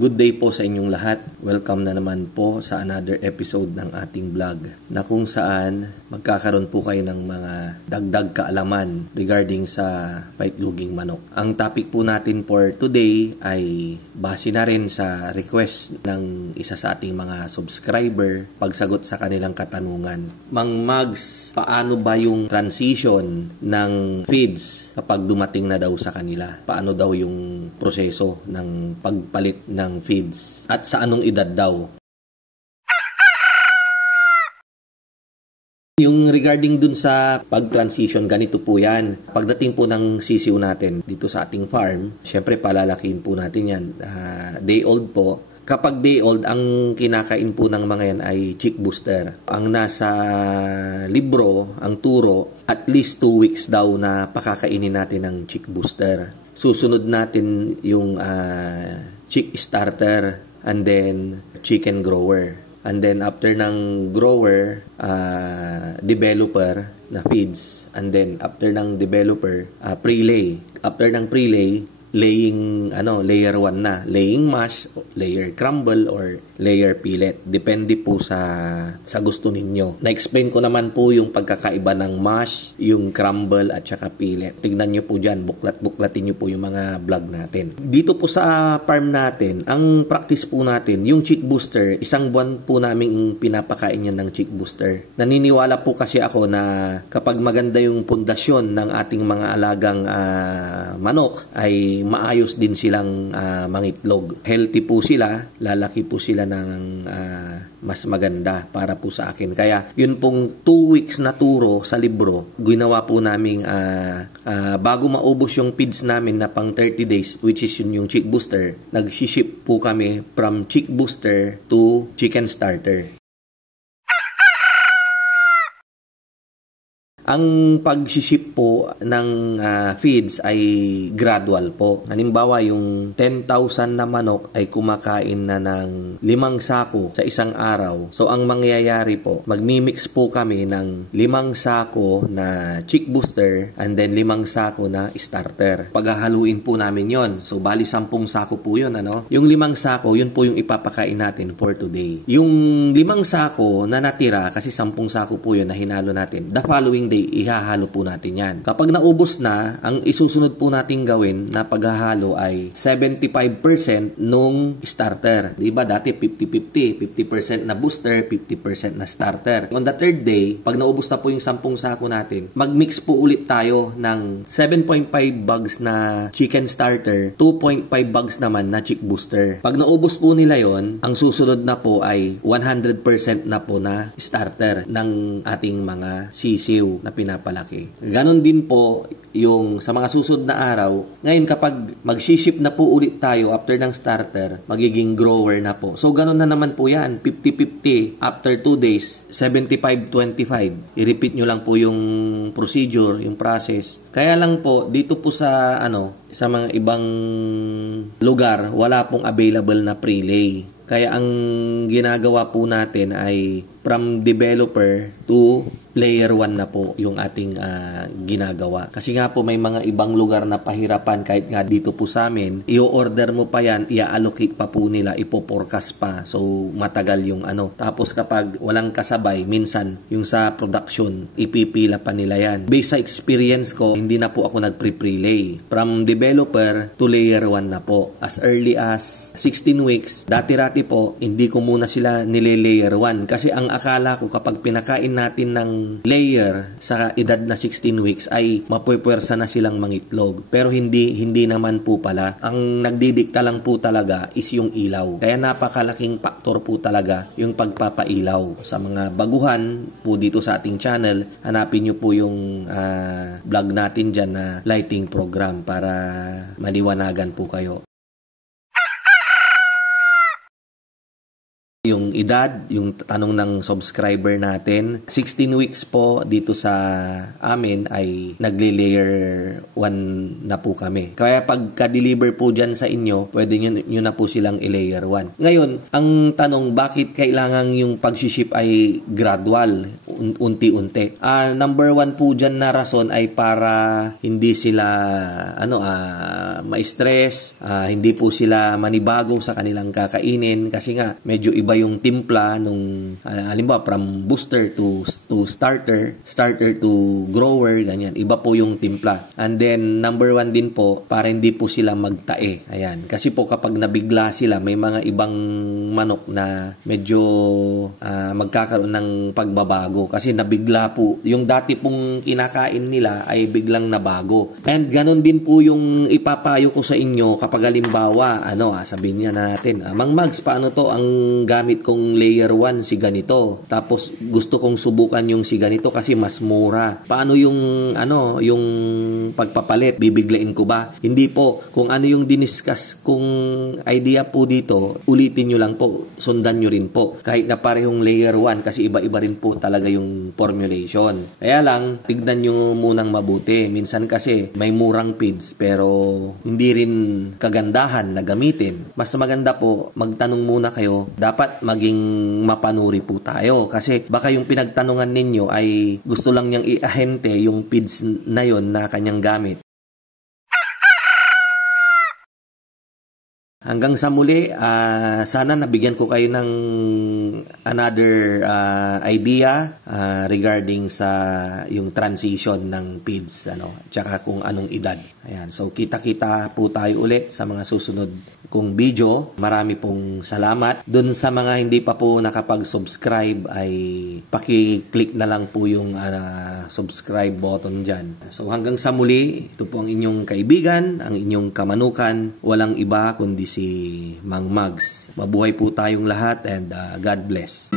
Good day po sa inyong lahat. Welcome na naman po sa another episode ng ating vlog na kung saan magkakaroon po kayo ng mga dagdag kaalaman regarding sa paitloging manok. Ang topic po natin for today ay base na rin sa request ng isa sa ating mga subscriber pagsagot sa kanilang katanungan. Mang Mags, paano ba yung transition ng feeds kapag dumating na daw sa kanila? Paano daw yung proseso ng pagpalit ng feeds? At sa anong edad daw? Yung regarding dun sa pag-transition, ganito po yan. Pagdating po ng sisiw natin dito sa ating farm, syempre palalakihin po natin yan. Day old po. Kapag day old, ang kinakain po ng mga yan ay chick booster. Ang nasa libro, ang turo, at least 2 weeks daw na pakakainin natin ng chick booster. Susunod natin yung chick starter and then chicken grower. And then after ng grower, developer na feeds. And then after ng developer, pre-lay. After ng pre-lay, laying layer 1 na, laying mash, layer crumble or layer pellet, depende po sa gusto ninyo. Na-explain ko naman po yung pagkakaiba ng mash, yung crumble at saka pellet. Tignan nyo po dyan, buklatin nyo po yung mga vlog natin. Dito po sa farm natin, ang practice po natin, yung chick booster, 1 buwan po namin pinapakain yan ng chick booster. Naniniwala po kasi ako na kapag maganda yung pundasyon ng ating mga alagang manok, ay maayos din silang mangitlog. Healthy po sila, lalaki po sila ng mas maganda para po sa akin. Kaya yun pong 2 weeks na turo sa libro, ginawa po namin bago maubos yung feeds namin na pang 30 days, which is yun yung chick booster, nag-ship po kami from chick booster to chicken starter. Ang pag-ship po ng feeds ay gradual po. Halimbawa, yung 10,000 na manok ay kumakain na ng 5 sako sa isang araw. So, ang mangyayari po, magmimix po kami ng 5 sako na chick booster and then 5 sako na starter. Paghahaluin po namin yon. So, bali 10 sako po yun. Yung 5 sako, yun po yung ipapakain natin for today. Yung 5 sako na natira, kasi 10 sako po yun na hinalo natin, the following day, ihahalo po natin yan. Kapag naubos na, ang isusunod po natin gawin na paghahalo ay 75% nung starter. Diba dati 50-50, 50% na booster, 50% na starter. On the third day, pag naubos na po yung 10 sako natin, mag-mix po ulit tayo ng 7.5 bags na chicken starter, 2.5 bags naman na chick booster. Pag naubos po nila yon, ang susunod na po ay 100% na po na starter ng ating mga sisiw na pinapalaki. Ganon din po yung sa mga susunod na araw. Ngayon, kapag mag-ship na po ulit tayo after ng starter, magiging grower na po. So, ganon na naman po yan. 50-50 after 2 days, 75-25. I-repeat nyo lang po yung procedure, yung process. Kaya lang po, dito po sa sa mga ibang lugar, wala pong available na pre-lay. Kaya ang ginagawa po natin ay from developer to layer 1 na po yung ating ginagawa. Kasi nga po may mga ibang lugar na pahirapan kahit nga dito po sa amin, i-order mo pa yan, i-allocate pa po nila, ipo-forecast pa. So matagal yung Tapos kapag walang kasabay, minsan yung sa production, ipipila pa nila yan. Based sa experience ko, hindi na po ako nag-pre-lay. From developer to layer 1 na po. As early as 16 weeks, dati-rati po, hindi ko muna sila nile-layer 1. Kasi ang akala ko kapag pinakain natin ng layer sa edad na 16 weeks ay mapupwersa na silang mangitlog. Pero hindi naman po pala. Ang nagdidikta lang po talaga is yung ilaw. Kaya napakalaking faktor po talaga yung pagpapailaw. Sa mga baguhan po dito sa ating channel, hanapin nyo po yung vlog natin dyan na lighting program para maliwanagan po kayo. Yung edad, yung tanong ng subscriber natin, 16 weeks po dito sa amin ay nagle-layer 1 na po kami. Kaya pagka-deliver po dyan sa inyo, pwede nyo na po silang i-layer 1. Ngayon, ang tanong, bakit kailangan yung pag-ship ay gradual, unti-unti? Number 1 po dyan na rason ay para hindi sila ma-stress, hindi po sila manibago sa kanilang kakainin kasi nga medyo iba yung timpla nung halimbawa from booster to starter to grower, ganyan. Iba po yung timpla. And then number 1 din po para hindi po sila magtae. Ayan. Kasi po kapag nabigla sila, may mga ibang manok na medyo magkakaroon ng pagbabago kasi nabigla po. Yung dati pong kinakain nila ay biglang nabago. And ganun din po yung ipapayo ko sa inyo kapag halimbawa, sabihin niya natin, Mang Mags, paano to ang gamit kong layer 1 si ganito? Tapos gusto kong subukan yung si ganito kasi mas mura. Paano yung yung pagpapalit? Bibiglain ko ba? Hindi po. Kung ano yung diniscuss kung idea po dito, ulitin nyo lang po. Sundan nyo rin po. Kahit na parehong layer 1 kasi iba-iba rin po talaga yung formulation. Kaya lang, tignan nyo munang mabuti. Minsan kasi may murang feeds pero hindi rin kagandahan na gamitin. Mas maganda po, magtanong muna kayo. Dapat maging mapanuri po tayo. Kasi baka yung pinagtanungan ninyo ay gusto lang niyang iahente yung feeds na yon na kanyang gamit. Hanggang sa muli, sana nabigyan ko kayo ng another idea regarding sa yung transition ng feeds, tsaka kung anong edad. Ayan, so kita-kita po tayo ulit sa mga susunod kong video. Marami pong salamat. Dun sa mga hindi pa po nakapag-subscribe ay paki-click na lang po yung subscribe button dyan. So hanggang sa muli, ito po ang inyong kaibigan, ang inyong kamanukan, walang iba kundi si Mang Mags. Mabuhay po tayong lahat and God bless.